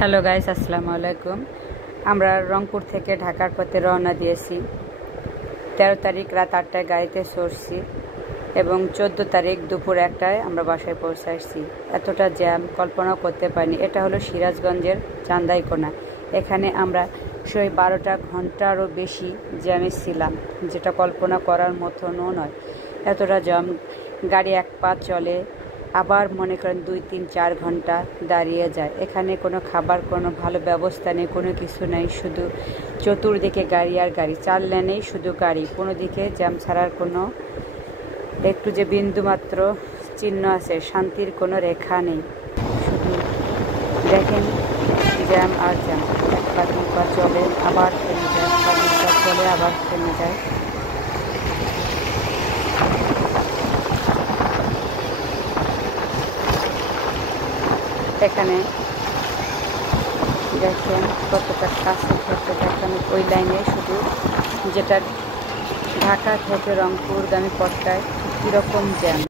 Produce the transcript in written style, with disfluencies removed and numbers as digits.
Hello guys, আসসালামু আলাইকুম। আমরা রংপুর থেকে ঢাকার পথে রওনা দিয়েছি। 13 তারিখ রাত 8টায় গাড়িতে চড়ছি এবং 14 তারিখ দুপুর 1টায় আমরা বাসায় পৌঁছাইছি। এতটা জ্যাম কল্পনা করতে পারিনি। এটা হলো সিরাজগঞ্জের চান্দাইকোনা। এখানে আমরা সেই 12টা ঘন্টারও বেশি জ্যামে ছিলাম, যেটা কল্পনা করার মতনও নয়। এতটা জ্যাম, গাড়ি এক পা চলে, আবার মনে করেন 2-3-4 ঘন্টা দাঁড়িয়ে যায়। এখানে কোনো খাবার, কোনো ভালো ব্যবস্থা নেই, কোনো কিছু নেই। শুধু চতুর্দিকে গাড়ি আর গাড়ি, 4 লেনেই শুধু গাড়ি। কোনো দিকে জ্যাম ছাড়ার কোনো একটু যে বিন্দুমাত্র চিহ্ন আছে, শান্তির কোনো রেখা নেই। শুধু দেখেন জ্যাম আর জ্যাম। এক পা দুই পা চলে, আবার থেমে যায়, এক পা দুই পা চলে, আবার থেমে যায়। এখানে দেখেন কতটা কাছে থেকে দেখেন, ওই লাইনে শুধু যেটা ঢাকা থেকে রংপুরগামী পথটায় কীরকম জ্যাম।